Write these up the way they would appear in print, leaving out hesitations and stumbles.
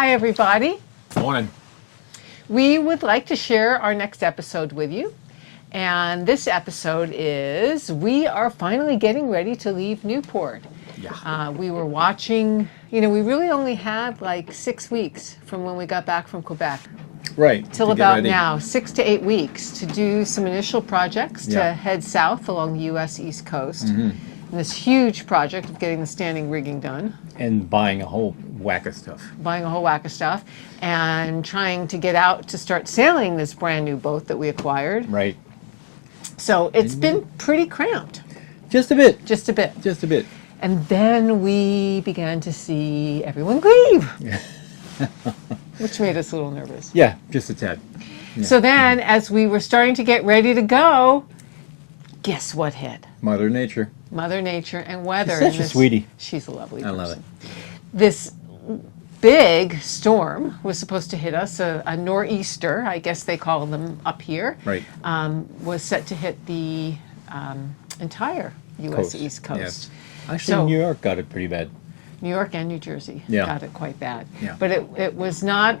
Hi, everybody. Morning. We would like to share our next episode with you. And this episode is we are finally getting ready to leave Newport. Yeah. We were watching, we really only had like 6 weeks from when we got back from Quebec. Right. Till about now, 6 to 8 weeks to do some initial projects to head south along the U.S. East Coast. And this huge project of getting the standing rigging done. And buying a whole whack of stuff. Buying a whole whack of stuff. And trying to get out to start sailing this brand new boat that we acquired. Right. So it's been pretty cramped. Just a bit. Just a bit. Just a bit. And then we began to see everyone leave. Which made us a little nervous. Yeah, just a tad. Yeah. So then, as we were starting to get ready to go, guess what hit? Mother Nature. Mother Nature and weather. She's such a sweetie. She's a lovely I person. love it. This big storm was supposed to hit us, a nor'easter, I guess they call them up here. Right. Was set to hit the entire U.S. East Coast. Yes. Actually, New York got it pretty bad. New York and New Jersey got it quite bad. Yeah. But it was not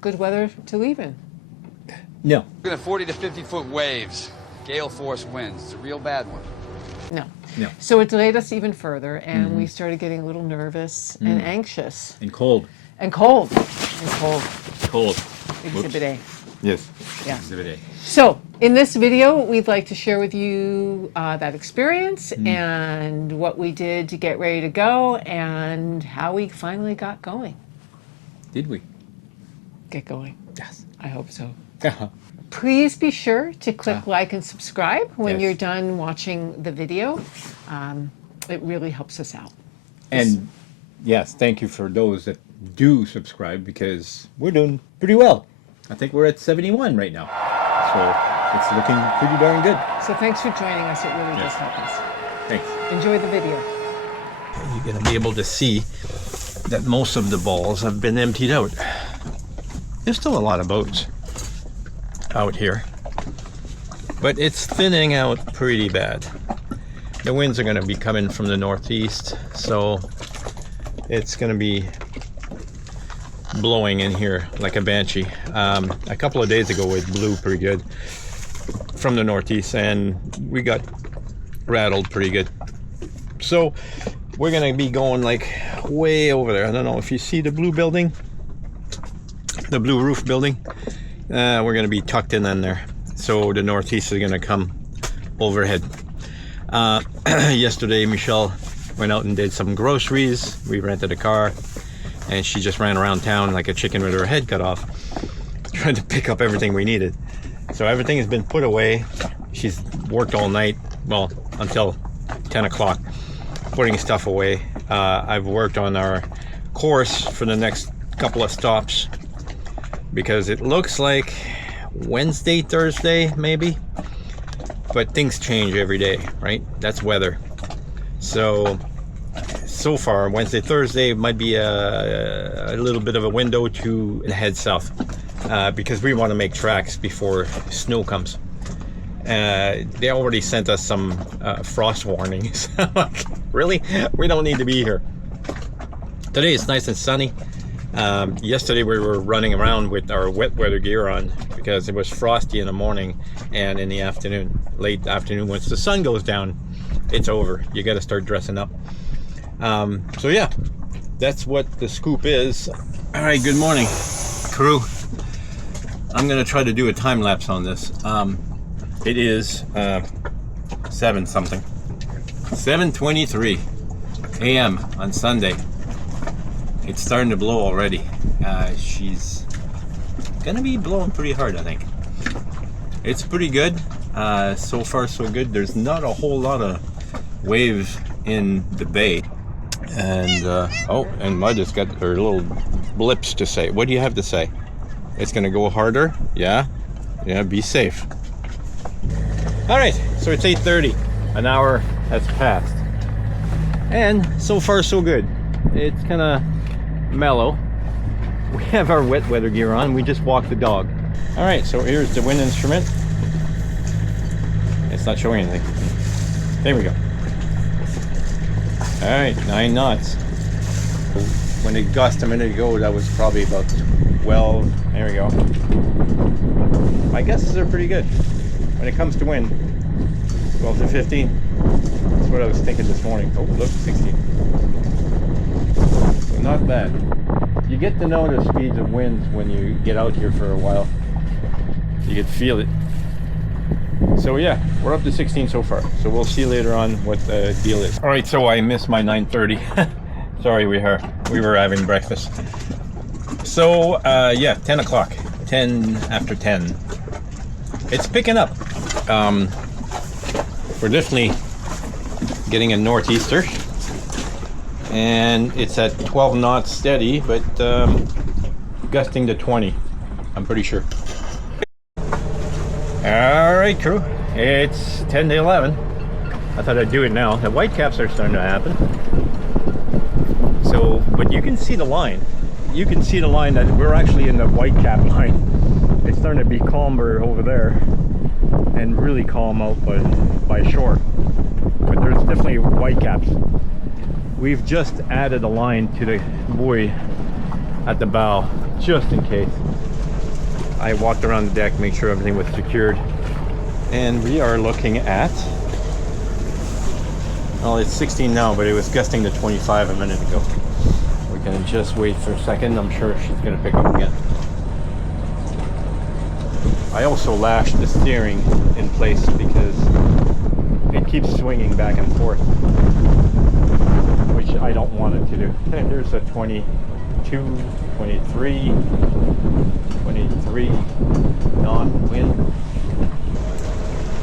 good weather to leave in. No. Looking at 40 to 50 foot waves, gale force winds. It's a real bad one. No. No. So it delayed us even further, and we started getting a little nervous and anxious. And cold. And cold. And cold. Cold. Exhibit A. Yes. Yeah. Exhibit A. So, in this video, we'd like to share with you that experience and what we did to get ready to go and how we finally got going. Did we? Get going. Yes. I hope so. Uh-huh. Please be sure to click like and subscribe when Yes. you're done watching the video. It really helps us out. And yes, thank you for those that do subscribe because we're doing pretty well. I think we're at 71 right now. So it's looking pretty darn good. So thanks for joining us. It really does help us. Thanks. Enjoy the video. You're going to be able to see that most of the balls have been emptied out. There's still a lot of boats out here, but it's thinning out pretty bad. The winds are going to be coming from the northeast, so it's going to be blowing in here like a banshee. A couple of days ago it blew pretty good from the northeast and we got rattled pretty good. So we're going to be going like way over there. I don't know if you see the blue building, the blue roof building. We're going to be tucked in there. So the northeast is going to come overhead. Yesterday Michelle went out and did some groceries. We rented a car and she just ran around town like a chicken with her head cut off, trying to pick up everything we needed. So everything has been put away. She's worked all night, well, until 10 o'clock, putting stuff away. I've worked on our course for the next couple of stops because it looks like Wednesday, Thursday, maybe, but things change every day, right? That's weather. So far, Wednesday, Thursday might be a little bit of a window to head south because we want to make tracks before snow comes. They already sent us some frost warnings. Really? We don't need to be here. Today it's nice and sunny. Yesterday we were running around with our wet weather gear on because it was frosty in the morning and in the afternoon, late afternoon. Once the sun goes down, it's over. You got to start dressing up. So yeah, that's what the scoop is. All right, good morning, crew. I'm gonna try to do a time lapse on this. It is 7:23 a.m. on Sunday. It's starting to blow already. She's gonna be blowing pretty hard, I think. It's pretty good. So far so good. There's not a whole lot of wave in the bay. And and Mud has got her little blips to say. What do you have to say? It's gonna go harder? Yeah, be safe. All right, so it's 8:30. An hour has passed, and so far so good. It's kind of mellow. We have our wet weather gear on. We just walked the dog. All right, so here's the wind instrument. It's not showing anything. There we go. All right, 9 knots. when it gusted a minute ago, that was probably about 12. There we go. My guesses are pretty good when it comes to wind. 12 to 15. That's what I was thinking this morning. Oh, look, 16. So not bad. You get to know the speeds of winds when you get out here for a while. You can feel it. So yeah, we're up to 16 so far. So we'll see later on what the deal is. All right, so I missed my 9:30. Sorry, we were having breakfast. So yeah, 10 o'clock, 10 after 10. It's picking up. We're definitely getting a northeaster, and it's at 12 knots steady, but gusting to 20. I'm pretty sure. All right, crew. It's 10 to 11. I thought I'd do it now. The whitecaps are starting to happen. So, but you can see the line. You can see the line that we're actually in the whitecap line. It's starting to be calmer over there, and really calm out by shore. But there's definitely whitecaps. We've just added a line to the buoy at the bow, just in case. I walked around the deck, make sure everything was secured. And we are looking at, well, it's 16 now, but it was gusting to 25 a minute ago. We're gonna just wait for a second. I'm sure she's gonna pick up again. I also lashed the steering in place because it keeps swinging back and forth, which I don't want it to do. Okay, there's a 22, 23, 23 knot wind.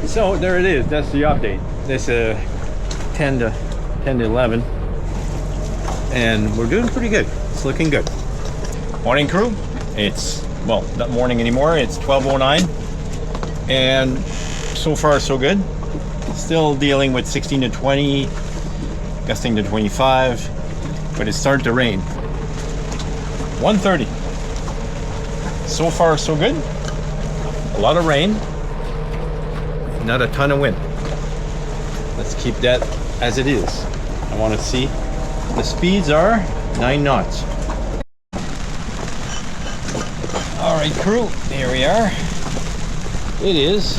So there it is. That's the update. This 10 to 11, and we're doing pretty good. It's looking good. Morning, crew. It's, well, not morning anymore. It's 12:09, and so far so good. Still dealing with 16 to 20, gusting to 25, but it started to rain. 1:30. So far so good. A lot of rain, not a ton of wind. Let's keep that as it is. I want to see. The speeds are 9 knots. All right, crew, here we are. It is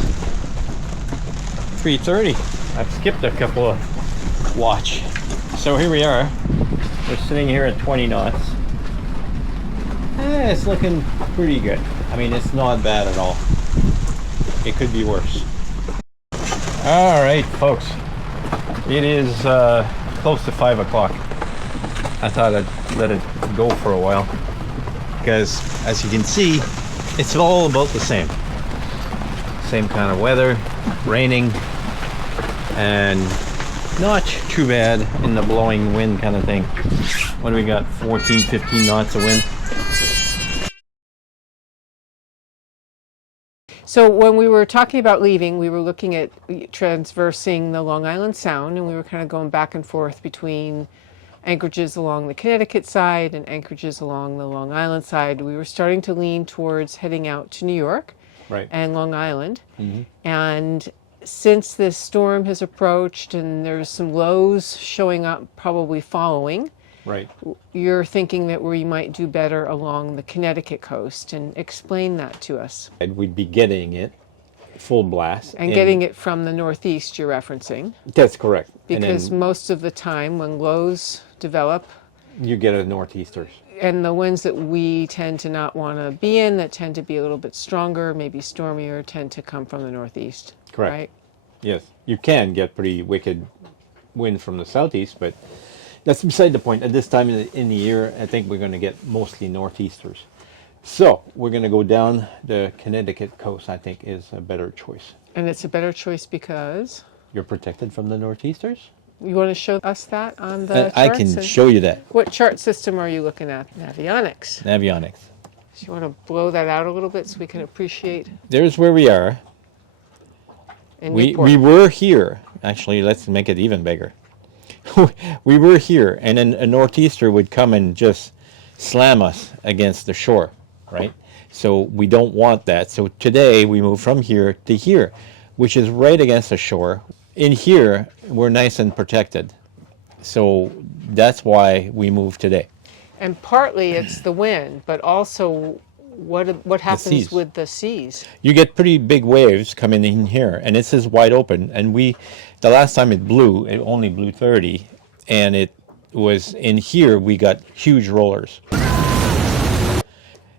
3:30. I've skipped a couple of watch. So here we are. We're sitting here at 20 knots. It's looking pretty good. I mean, it's not bad at all. It could be worse. All right, folks. It is close to 5 o'clock. I thought I'd let it go for a while because, as you can see, it's all about the same. Same kind of weather, raining, and not too bad in the blowing wind kind of thing. What do we got? 14, 15 knots of wind. So when we were talking about leaving, we were looking at transversing the Long Island Sound, and we were kind of going back and forth between anchorages along the Connecticut side and anchorages along the Long Island side. We were starting to lean towards heading out to New York, Right. and Long Island. Mm-hmm. And since this storm has approached and there's some lows showing up probably following, Right. you're thinking that we might do better along the Connecticut coast, and explain that to us. And we'd be getting it full blast. And getting it from the northeast you're referencing. That's correct. Because and then most of the time when lows develop, you get a northeasters. and the winds that we tend to not want to be in, that tend to be a little bit stronger, maybe stormier, tend to come from the northeast. Correct. Right? Yes. You can get pretty wicked wind from the southeast, but that's beside the point. At this time in the year, I think we're going to get mostly northeasters. So we're going to go down the Connecticut coast, I think, is a better choice. And it's a better choice because You're protected from the northeasters? you want to show us that on the charts? I can show you that. What chart system are you looking at? Navionics. Navionics. So you want to blow that out a little bit so we can appreciate There's where we are. in We Newport. we were here. Actually, let's make it even bigger. We were here, and then a northeaster would come and just slam us against the shore, right? So we don't want that. So today we move from here to here, which is right against the shore. In here, we're nice and protected. So that's why we moved today. And partly it's the wind, but also what happens seas. with the seas? You get pretty big waves coming in here, and this is wide open. And the last time it only blew 30, and it was in here. We got huge rollers,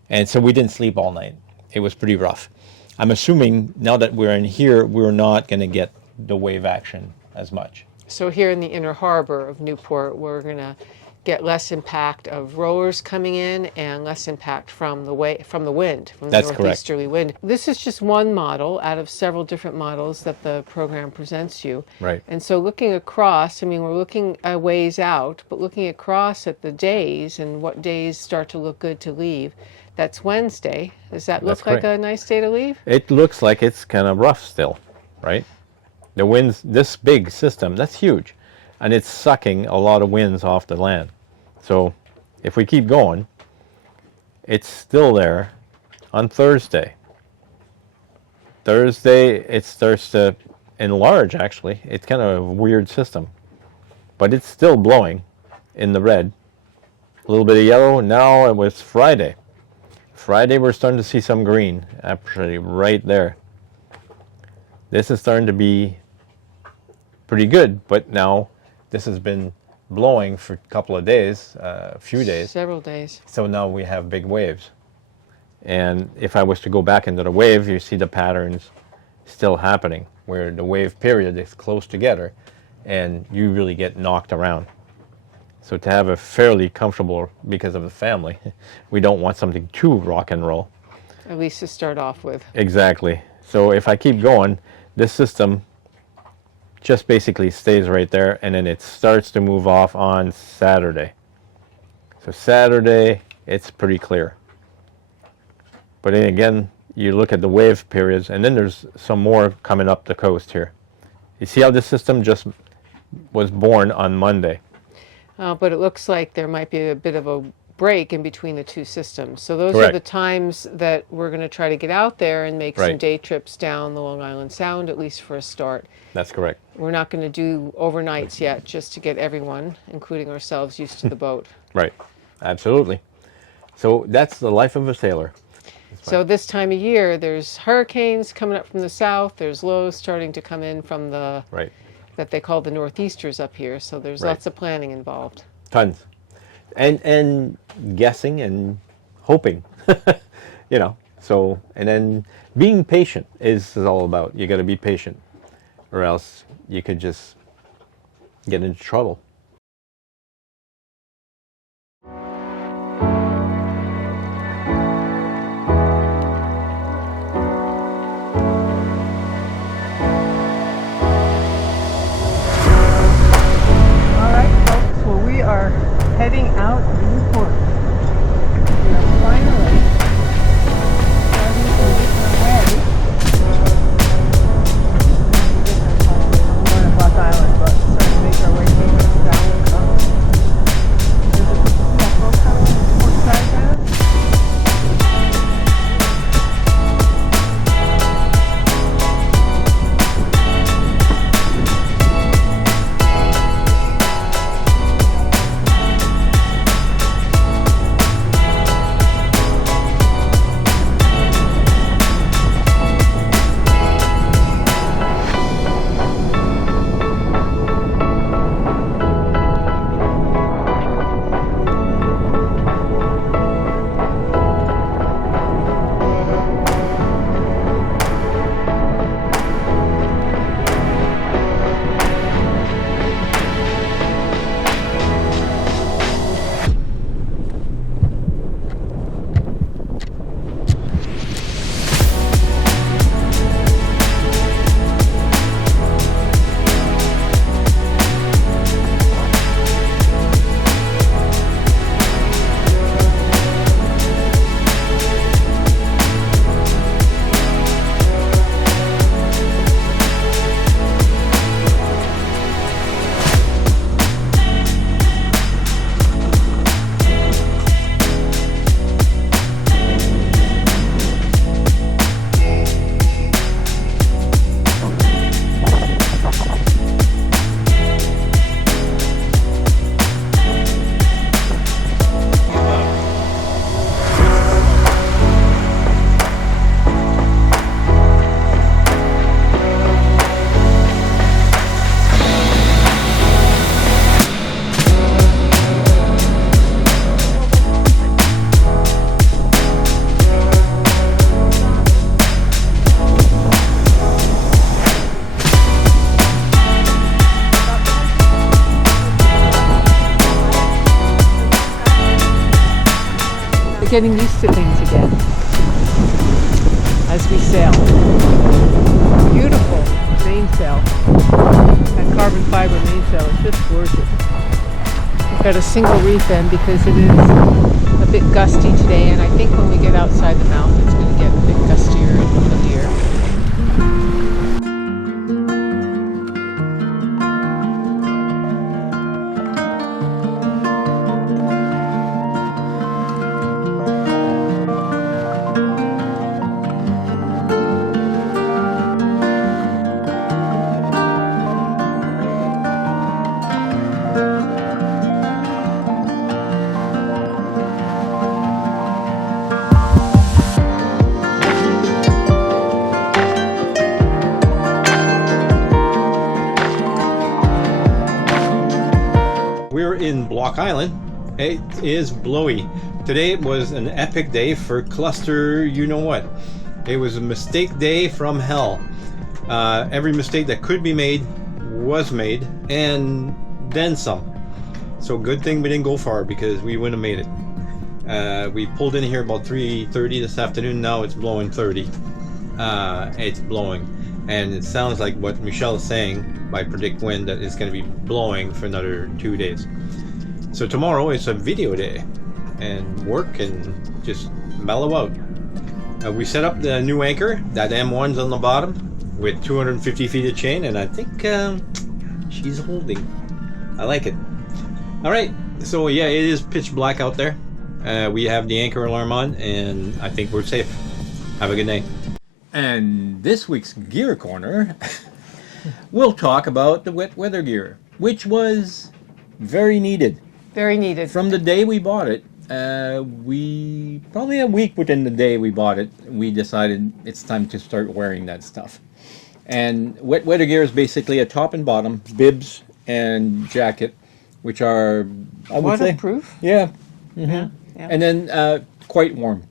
and so we didn't sleep all night. It was pretty rough. I'm assuming now that we're in here, we're not going to get the wave action as much. So here in the inner harbor of Newport, we're going to get less impact of rollers coming in and less impact from the wind, from That's the correct. northeasterly wind. This is just one model out of several different models that the program presents you. Right. And so looking across, I mean, we're looking a ways out, but looking across at the days and what days start to look good to leave, that's Wednesday. Does that look That's like correct. a nice day to leave? It looks like it's kind of rough still, right? The winds, this big system, that's huge. And it's sucking a lot of winds off the land. So if we keep going, it's still there on Thursday. Thursday, it starts to enlarge, actually. It's kind of a weird system. But it's still blowing in the red. A little bit of yellow. Now it was Friday. Friday, we're starting to see some green, actually, right there. This is starting to be pretty good, but now this has been blowing for a couple of days, a few days. Several days. So now we have big waves. And if I was to go back into the wave, you see the patterns still happening, where the wave period is close together and you really get knocked around. So to have a fairly comfortable, because of the family, we don't want something too rock and roll. At least to start off with. Exactly. So if I keep going, this system just basically stays right there, and then it starts to move off on Saturday. So Saturday, it's pretty clear. But then again, you look at the wave periods, and then there's some more coming up the coast here. You see how this system just was born on Monday? But it looks like there might be a bit of a break in between the two systems. So those are Correct. the times that we're going to try to get out there and make some Right. day trips down the Long Island Sound, at least for a start. That's correct. We're not going to do overnights yet, just to get everyone, including ourselves, used to the boat. Right. Absolutely. So that's the life of a sailor. So this time of year, there's hurricanes coming up from the south. There's lows starting to come in from the, Right. that they call the northeasters up here. So there's Right. lots of planning involved. Tons. And guessing and hoping. So, and then being patient is all about. You got to be patient, or else you could just get into trouble. All right, folks. Well, we are heading out of Newport. We are finally starting to make our way. We're going to Buck Island, but starting to make our way towards getting used to things again as we sail. Beautiful mainsail. That carbon fiber mainsail is just gorgeous. We've got a single reef end because it is a bit gusty today, and I think when we get outside the mouth it's going to get a bit gustier and windier. We're in Block Island. It is blowy. Today was an epic day for cluster you know what. It was a mistake day from hell. Every mistake that could be made was made, and then some. So good thing we didn't go far because we wouldn't have made it. We pulled in here about 3:30 this afternoon. Now it's blowing 30. It's blowing, and it sounds like what Michelle is saying by predict wind that it's going to be blowing for another 2 days. So tomorrow is a video day and work and just mellow out. We set up the new anchor, that M1's on the bottom with 250 feet of chain, and I think she's holding. I like it. All right, so yeah, it is pitch black out there. We have the anchor alarm on, and I think we're safe. Have a good night. And this week's Gear Corner, we'll talk about the wet weather gear, which was very needed. Very needed. From the day we bought it, we probably a week within the day we bought it, we decided it's time to start wearing that stuff. And wet weather gear is basically a top and bottom, bibs and jacket, which are, I would say, waterproof. yeah, Yeah. and then quite warm.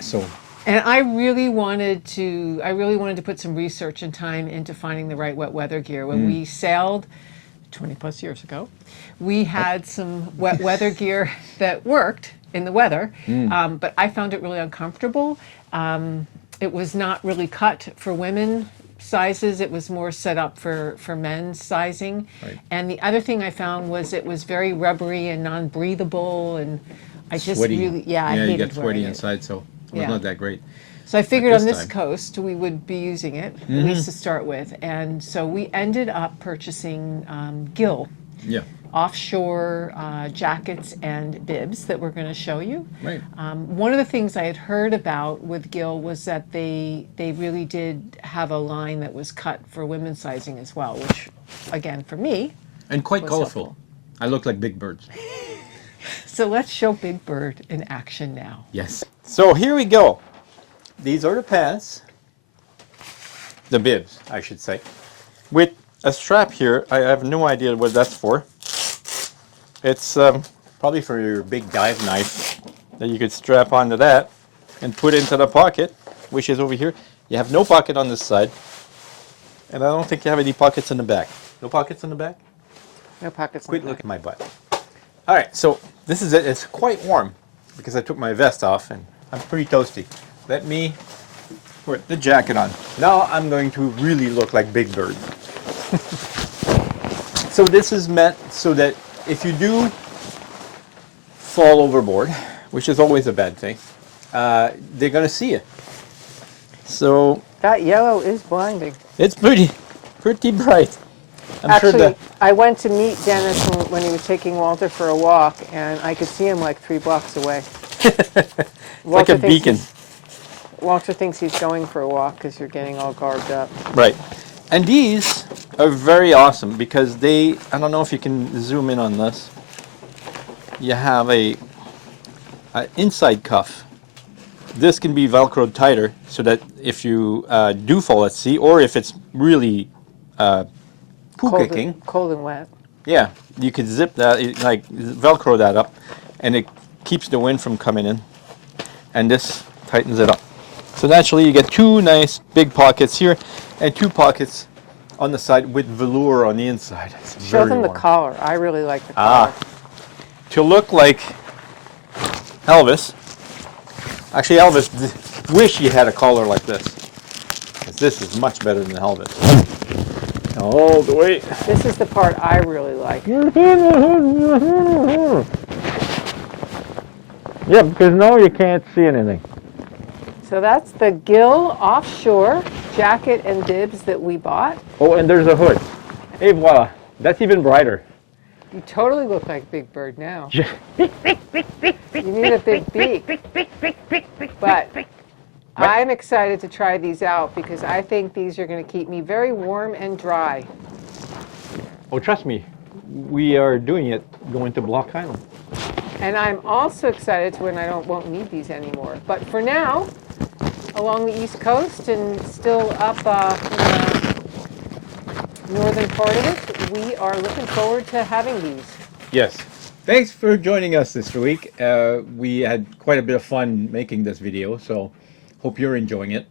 So. And I really wanted to put some research and time into finding the right wet weather gear. When we sailed 20 plus years ago, we had some wet weather gear that worked in the weather, but I found it really uncomfortable. It was not really cut for women sizes. It was more set up for men's sizing. Right. And the other thing I found was it was very rubbery and non-breathable, and I just Sweaty. really, I you hated get sweaty wearing it. inside, so it was Yeah. not that great. So I figured But on this this time- coast we would be using it, at least to start with. And so we ended up purchasing Gill Yeah, offshore jackets and bibs that we're going to show you. right. One of the things I had heard about with Gill was that they really did have a line that was cut for women's sizing as well, which, again, for me. And quite was colorful. helpful. I look like Big Birds. So let's show Big Bird in action now. Yes. So here we go. These are the pants. The bibs, I should say. With a strap here, I have no idea what that's for. It's probably for your big dive knife that you could strap onto that and put into the pocket, which is over here. You have no pocket on this side. And I don't think you have any pockets in the back. No pockets in the back? No pockets. Quit looking at my butt. All right, so this is it. It's quite warm because I took my vest off and I'm pretty toasty. Let me put the jacket on. Now I'm going to really look like Big Bird. So this is meant so that if you do fall overboard, which is always a bad thing, they're going to see you. So That yellow is blinding. it's pretty bright. I'm Actually, sure that I went to meet Dennis when he was taking Walter for a walk, and I could see him like 3 blocks away. like a beacon. Walter thinks he's going for a walk because you're getting all garbed up. Right. And these are very awesome because they, I don't know if you can zoom in on this. You have a inside cuff. This can be Velcroed tighter so that if you do fall at sea, or if it's really poo kicking, Cold and wet. yeah, you could zip that, like Velcro that up, and it keeps the wind from coming in. And this tightens it up. So naturally you get 2 nice big pockets here and 2 pockets on the side with velour on the inside. It's Show very them the warm. collar. I really like the collar. To look like Elvis, Actually, Elvis wish he had a collar like this. 'Cause this is much better than Elvis. All the way. This is the part I really like. Yeah, because now you can't see anything. So that's the Gill offshore jacket and bibs that we bought. Oh, and there's a hood. Hey, voila. That's even brighter. You totally look like Big Bird now. You need a big beak. But I'm excited to try these out because I think these are going to keep me very warm and dry. Oh, trust me. We are doing it going to Block Island. And I'm also excited to when I won't need these anymore. But for now, along the East Coast and still up in the northern part of it, we are looking forward to having these. Yes. Thanks for joining us this week. We had quite a bit of fun making this video, so hope you're enjoying it.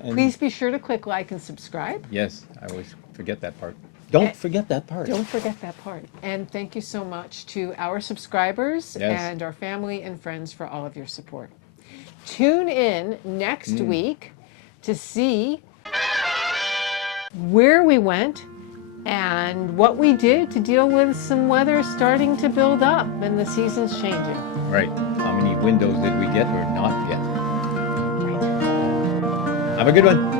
And Please be sure to click like and subscribe. yes, I always forget that part. Don't forget that part. Don't forget that part. And thank you so much to our subscribers Yes. and our family and friends for all of your support. Tune in next week to see where we went and what we did to deal with some weather starting to build up and the season's changing. Right. How many windows did we get or not get? Have a good one.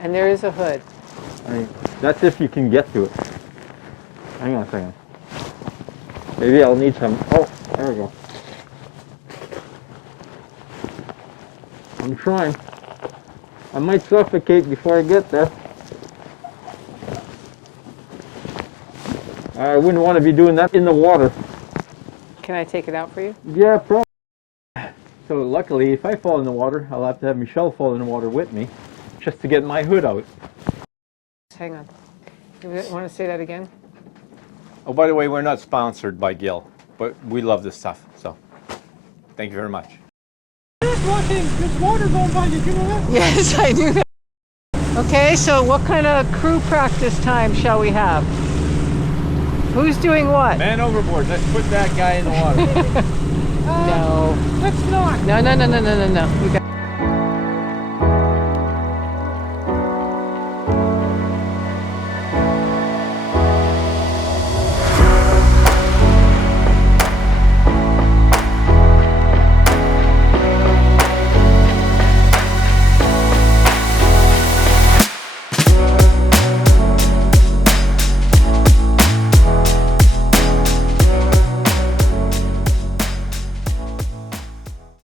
And there is a hood. That's if you can get to it. Hang on a second. Maybe I'll need some. Oh, there we go. I'm trying. I might suffocate before I get there. I wouldn't want to be doing that in the water. Can I take it out for you? Yeah, probably. So luckily, if I fall in the water, I'll have to have Michelle fall in the water with me, just to get my hood out. Hang on. You want to say that again? Oh, by the way, we're not sponsored by Gill, but we love this stuff, so thank you very much. There's water going by, did you know that? Yes, I do. Okay, so what kind of crew practice time shall we have? Who's doing what? Man overboard, let's put that guy in the water. No. Let's not. No. You got